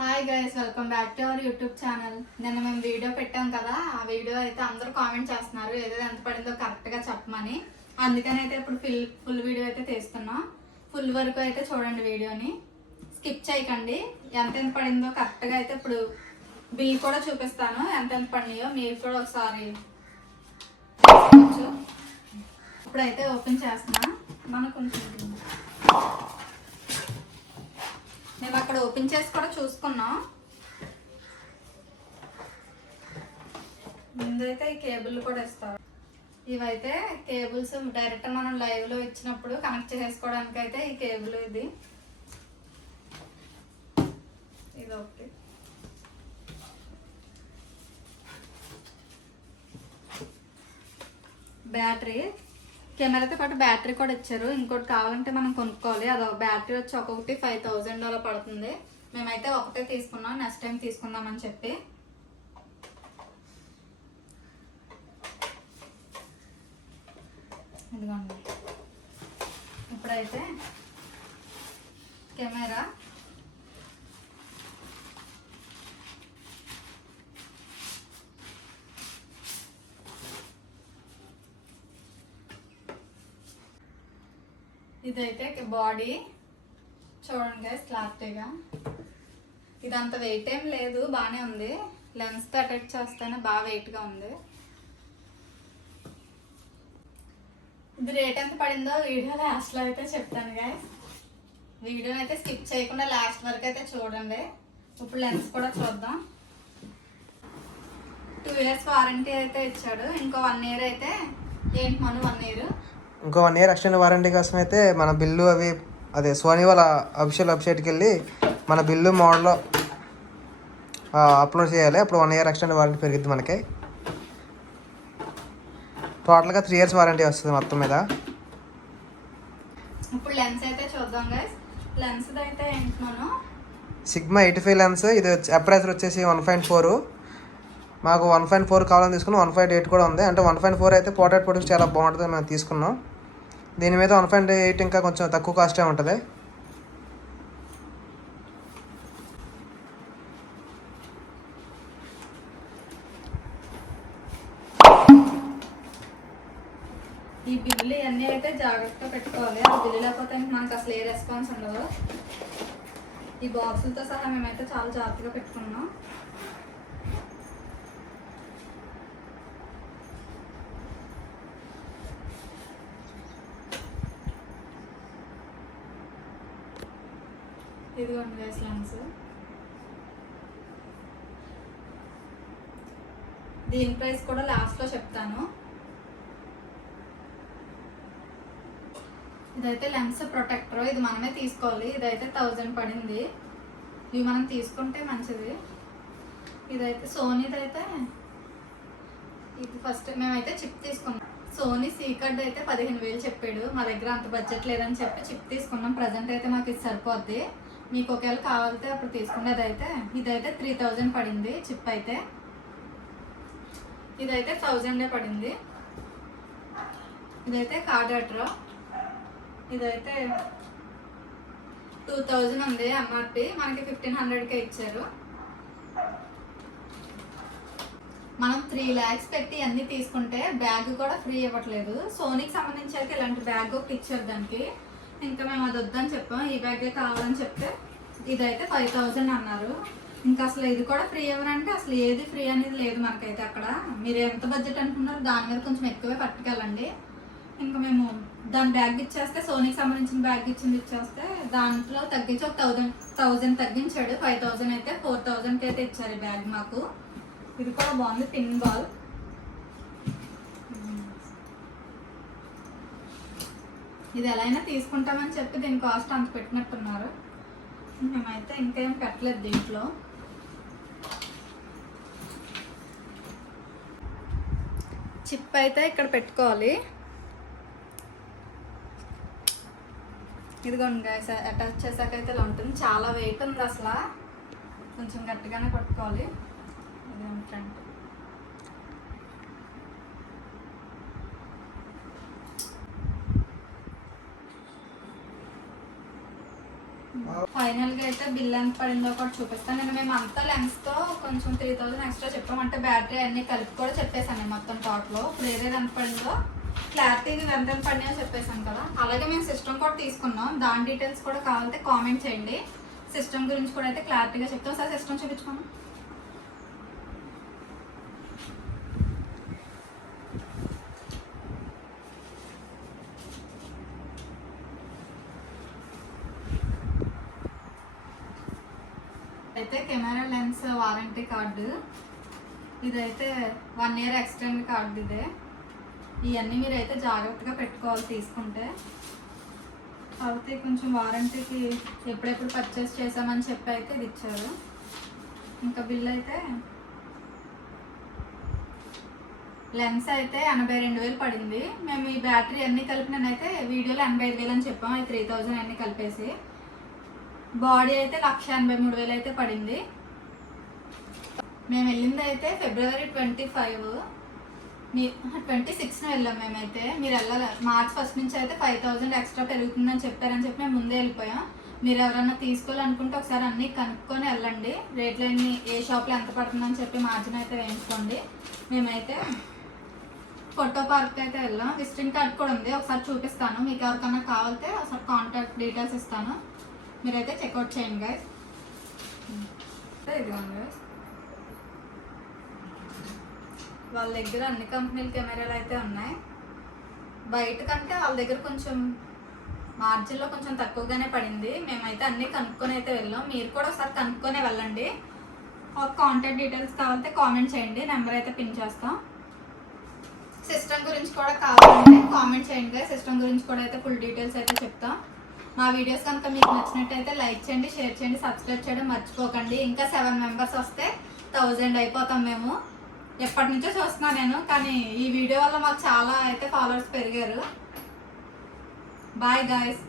Hi guys, welcome back to our YouTube channel. నిన్న మేము video పెట్టాం కదా, ఆ వీడియో అయితే అందరూ కామెంట్ చేస్తున్నారు ఏదో ఎంత పడిందో కరెక్ట్గా చెప్పమని. అందుకని అయితే ఇప్పుడు ఫుల్ వీడియో అయితే తీస్తున్నాం. ఫుల్ వరకు అయితే చూడండి, వీడియోని స్కిప్ చేయకండి. ఎంత పడిందో కరెక్ట్గా అయితే ఇప్పుడు బిల్ కూడా చూపిస్తాను. ఎంత పడినాయో మీరు కూడా ఒకసారి చూసుకోవచ్చు. ఇప్పుడైతే ఓపెన్ చేస్తున్నా. మనకు కొంచెం మేము అక్కడ ఓపెన్ చేసి కూడా చూసుకున్నాం. ముందైతే ఈ కేబుల్ కూడా ఇస్తారు. ఇవైతే కేబుల్స్ డైరెక్ట్ మనం లైవ్ లో ఇచ్చినప్పుడు కనెక్ట్ చేసుకోవడానికి అయితే ఈ కేబుల్ ఇది ఒకటి. బ్యాటరీ, కెమెరాతో పాటు బ్యాటరీ కూడా ఇచ్చారు. ఇంకోటి కావాలంటే మనం కొనుక్కోవాలి. అది బ్యాటరీ వచ్చి ఒక్కొక్కటి 5000 అలా పడుతుంది. మేమైతే ఒకటే తీసుకున్నాం, నెక్స్ట్ టైం తీసుకుందామని చెప్పి. ఇదిగోండి, ఇప్పుడైతే కెమెరా ఇదైతే బాడీ చూడండి గైస్, క్లారిటీగా. ఇదంత వెయిట్ ఏం లేదు, బాగానే ఉంది. లెన్స్తో అటాచ్ చేస్తేనే బాగా వెయిట్గా ఉంది. ఇది రేట్ ఎంత పడిందో వీడియో లాస్ట్లో అయితే చెప్తాను గైస్. వీడియోని అయితే స్కిప్ చేయకుండా లాస్ట్ వరకు అయితే చూడండి. ఇప్పుడు లెన్స్ కూడా చూద్దాం. 2 years వారంటీ అయితే ఇచ్చాడు. ఇంకో 1 year అయితే ఏంటి మనం 1 year ఇంకో 1 year ఎక్స్టెండ్ వారంటీ కోసం అయితే మన బిల్లు అదే సోనీ వాళ్ళ అఫీషియల్ వెబ్సైట్కి వెళ్ళి మన బిల్లు మోడల్లో అప్లోడ్ చేయాలి. అప్పుడు 1 year ఎక్స్టెండ్ వారంటీ పెరిగిద్ది మనకి. టోటల్గా 3 years వారంటీ వస్తుంది మొత్తం మీద. ఇప్పుడు లెన్స్ అయితే చూద్దాం గైస్. లెన్స్ అయితే ఏంటున్నాను, సిగ్మా 85 లెన్స్. ఇది అప్రైజర్ వచ్చేసి 1.4. మాకు 1.4 కావాలని తీసుకున్నాం. 1.8 కూడా ఉంది. అంటే 1.4 అయితే పోర్ట్రేట్ ఫోటోస్ చాలా బాగుంటుంది, మేము తీసుకున్నాం. దీని మీద 1.8 ఇంకా కొంచెం తక్కువ కాస్టే ఉంటుంది. ఈ బిల్లు ఇవన్నీ అయితే జాగ్రత్తగా పెట్టుకోవాలి. ఆ బిల్లు లేకపోతే మనకు అసలు ఏ రెస్పాన్స్ ఉండదు. ఈ బాక్సులతో సహా మేమైతే చాలా జాగ్రత్తగా పెట్టుకున్నాం. ఇదిగోండి గైస్ లెన్స్. దీని ప్రైస్ కూడా లాస్ట్లో చెప్తాను. ఇదైతే లెన్స్ ప్రొటెక్టర్, ఇది మనమే తీసుకోవాలి. ఇదైతే 1000 పడింది. ఇవి మనం తీసుకుంటే మంచిది. ఇదైతే సోనీదైతే ఇది ఫస్ట్ మేమైతే చిప్ తీసుకున్నాం. సోనీ సీకర్డ్ అయితే 15,000 చెప్పాడు. మా దగ్గర అంత బడ్జెట్ లేదని చెప్పి చిప్ తీసుకున్నాం. ప్రజెంట్ అయితే మాకు ఇది సరిపోద్ది. మీకు ఒకవేళ కావాలితే అప్పుడు తీసుకునేదైతే ఇదైతే 3000 పడింది చిప్ అయితే. ఇదైతే 1000 పడింది. ఇదైతే కార్డ్ అడ్రా. ఇదైతే 2000 ఉంది ఎంఆర్పి. మనకి 1500కే ఇచ్చారు. మనం 3 lakhs పెట్టి అన్ని తీసుకుంటే బ్యాగ్ కూడా ఫ్రీ ఇవ్వట్లేదు. సోనీకి సంబంధించి అయితే ఇలాంటి బ్యాగ్ ఒకటి ఇచ్చారు దానికి. ఇంకా మేము అది వద్దని చెప్పాం, ఈ బ్యాగే కావాలని చెప్తే ఇదైతే 5000 అన్నారు. ఇంకా అసలు ఇది కూడా ఫ్రీ ఎవరంటే అసలు ఏది ఫ్రీ అనేది లేదు మనకైతే. అక్కడ మీరు ఎంత బడ్జెట్ అనుకున్నారో దాని మీద కొంచెం ఎక్కువే పట్టుకెళ్ళండి. ఇంకా మేము దాని బ్యాగ్ ఇచ్చేస్తే, సోనీకి సంబంధించిన బ్యాగ్ ఇచ్చేస్తే దాంట్లో తగ్గించి ఒక 1000 తగ్గించాడు. 5000 అయితే 4000కి అయితే ఇచ్చారు ఈ బ్యాగ్ మాకు. ఇది కూడా బాగుంది, పిన్ బాల్. ఇది ఎలా అయినా తీసుకుంటామని చెప్పి దీని కాస్ట్ అంత పెట్టినట్టున్నారు. మేమైతే ఇంకేం పెట్టలేదు దీంట్లో. చిప్ అయితే ఇక్కడ పెట్టుకోవాలి. ఇదిగోండి గైస్, అటాచ్ చేసాక అయితే ఇలా ఉంటుంది. చాలా వెయిట్ ఉంది అసలు, కొంచెం గట్టిగానే పట్టుకోవాలి. ఇదేమో ఫ్రంట్. ఫైనల్ గా అయితే బిల్ ఎంత పడిందో కూడా చూపిస్తాను. నేను మేము అంతా లెన్స్ తో కొంచెం 3000 ఎక్స్ట్రా చెప్పాం, అంటే బ్యాటరీ అన్ని కలిపి కూడా చెప్పేసాను నేను మొత్తం టోటల్. ఇప్పుడు ఏదేది ఎంత పడిందో క్లారిటీ ఎంత పడినాయో చెప్పేసాను కదా. అలాగే మేము సిస్టమ్ కూడా తీసుకున్నాం, దాని డీటెయిల్స్ కూడా కావాలంటే కామెంట్ చేయండి. సిస్టమ్ గురించి కూడా అయితే క్లారిటీగా చెప్తాం. సార్ సిస్టమ్ చూపించుకోండి. అయితే కెమెరా లెన్స్ వారంటీ కార్డు, ఇదైతే 1 year ఎక్స్టెండ్ కార్డు. ఇదే ఇవన్నీ మీరు అయితే జాగ్రత్తగా పెట్టుకోవాలి తీసుకుంటే. కాబట్టి కొంచెం వారంటీకి ఎప్పుడెప్పుడు పర్చేస్ చేసామని చెప్పి అయితే ఇది ఇచ్చారు. ఇంకా బిల్ అయితే లెన్స్ అయితే 82,000 పడింది. మేము ఈ బ్యాటరీ అన్నీ కలిపి నేనైతే వీడియోలో 85,000 అని చెప్పాము, అది 3,000 అన్నీ కలిపేసి. బాడీ అయితే 1,83,000 అయితే పడింది. మేము వెళ్ళింది అయితే February 25, 26న వెళ్ళాం మేమైతే. మీరు వెళ్ళాలి, March 1 నుంచి అయితే 5,000 ఎక్స్ట్రా పెరుగుతుందని చెప్పారని చెప్పి మేము ముందే వెళ్ళిపోయాం. మీరు ఎవరైనా తీసుకోవాలనుకుంటే ఒకసారి అన్నీ కనుక్కొని వెళ్ళండి, రేట్లు అన్ని ఏ షాప్లో ఎంత పడుతుందని చెప్పి మార్జిన్ అయితే వేయించుకోండి. మేమైతే ఫోటో పార్క్ అయితే వెళ్ళాం. విజిటింగ్ కార్డ్ కూడా ఉంది, ఒకసారి చూపిస్తాను. మీకు ఎవరికైనా కావాలంటే ఒకసారి కాంటాక్ట్ డీటెయిల్స్ ఇస్తాను, మీరైతే చెక్అవుట్ చేయండి గైస్. ఇదిగోండి గైస్, వాళ్ళ దగ్గర అన్ని కంపెనీల కెమెరాలు అయితే ఉన్నాయి. బయట కంటే వాళ్ళ దగ్గర కొంచెం మార్జిన్లో కొంచెం తక్కువగానే పడింది. మేమైతే అన్నీ కనుక్కొని అయితే వెళ్ళాం, మీరు కూడా ఒకసారి కనుక్కొని వెళ్ళండి. కాంటాక్ట్ డీటెయిల్స్ కావాలంటే కామెంట్ చేయండి, నెంబర్ అయితే పిన్ చేస్తాం. సిస్టమ్ గురించి కూడా కావాలంటే కామెంట్ చేయండి. సిస్టమ్ గురించి కూడా అయితే ఫుల్ డీటెయిల్స్ అయితే చెప్తాం. మా వీడియోస్ కనుక మీకు నచ్చినట్టయితే లైక్ చేయండి, షేర్ చేయండి, సబ్స్క్రైబ్ చేయడం మర్చిపోకండి. ఇంకా 7 members వస్తే 1000 అయిపోతాం. మేము ఎప్పటి నుంచో చూస్తున్నాను నేను, కానీ ఈ వీడియో వల్ల మాకు చాలా అయితే ఫాలోవర్స్ పెరిగారు. Bye guys.